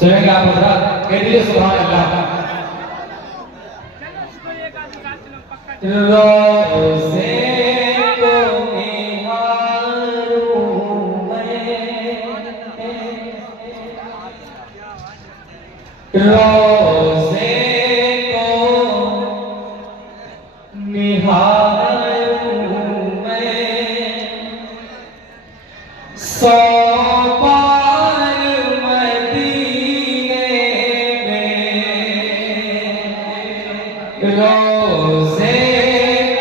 सुनेंगे आप हजरात, कह दीजिए सुभान अल्लाह। रोज़े को निहारूं मैं, रोज़े को निहारूं मैं, सौ बार मदीने में, रोज़े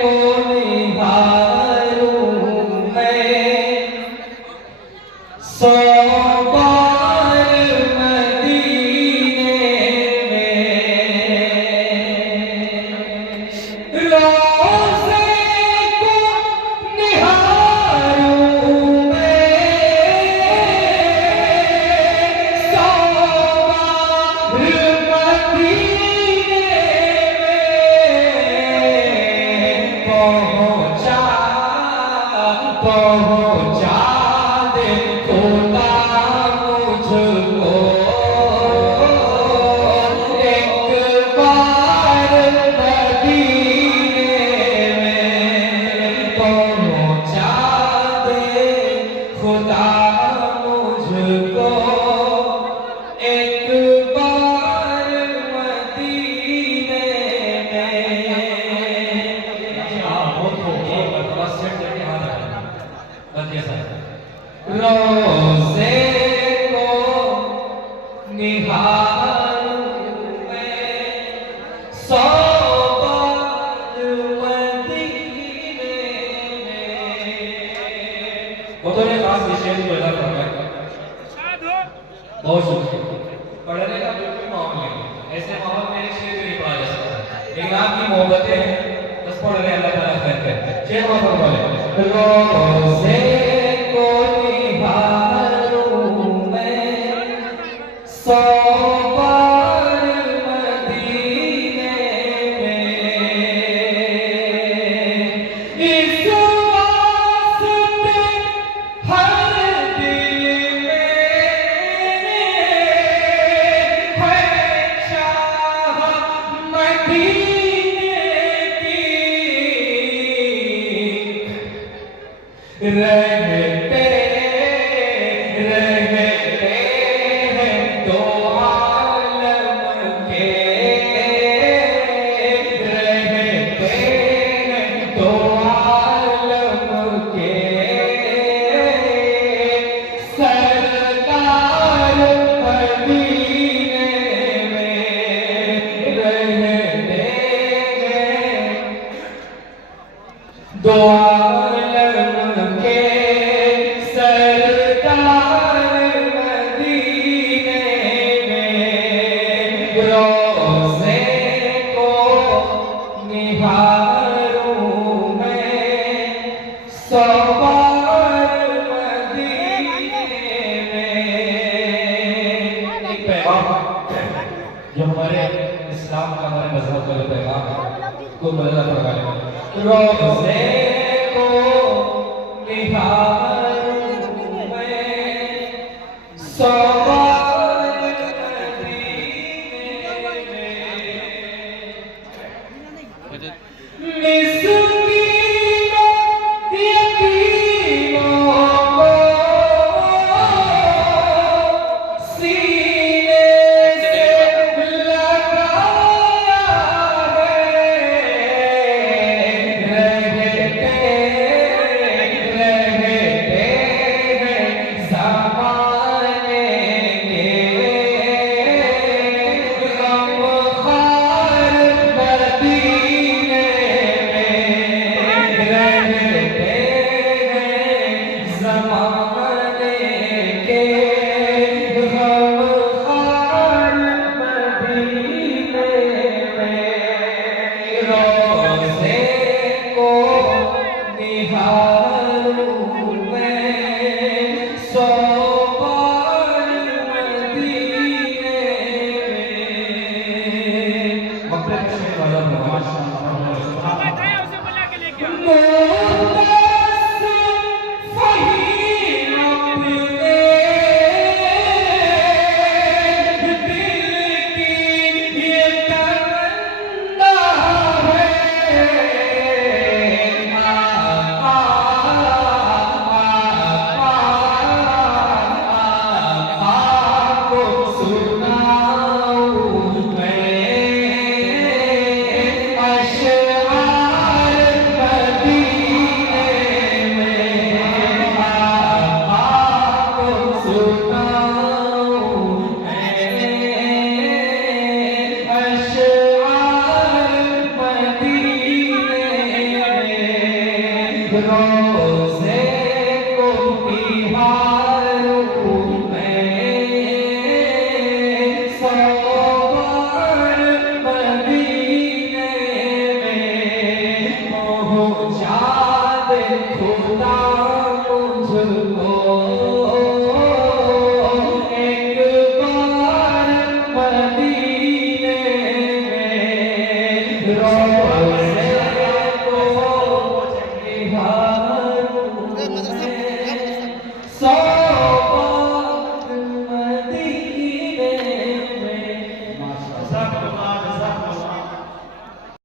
को निहारूं मैं, सौ बार मदीने में, रोज़े को निहारूं मैं, सौ बार मदीने में, पहुँचा दे खुदा मुझको एक बार मदीने में, पहुँचा दे खुदा मुझको एक बार मदीने में। रोज़े को निहारूं मैं, सौ बार मदीने में। वो तो एक खास विषय भी पैदा कर रहा है। बहुत शुक्रिया। पढ़ने का बिल्कुल माहौल नहीं, ऐसे माहौल में एक शेर नहीं पढ़ा जा सकता, लेकिन आपकी मोहब्बतें हैं, बस पढ़ रहे अल्लाह ताला खैर करे। शेर मोहब्बत वाले, रोज़े को निहारूं मैं, सौ बार मदीने में, इस वास्ते हर दिल में है चाह मदीने की, रहते हैं दो आलम के, रहते हैं दो आलम के, सरकार मदीने में, रहते हैं दो आलम के, सरकार मदीने में, रोज़े को निहारूं मैं, सौ बार मदीने में। एक पैगाम जो हमारे इस्लाम का, हमारे मज़हब का जो पैगाम है, को बदला फरमाए। रोज़े को निहारूं मैं, सौ बार मदीने में, मिस्कीनों यतीमों को सीने से लगाया है, रहते हैं ज़माने के गमख़ार मदीने में, रहते हैं ज़माने के गमख़ार मदीने में, रोज़े को निहारूं मैं, सौ रोज़े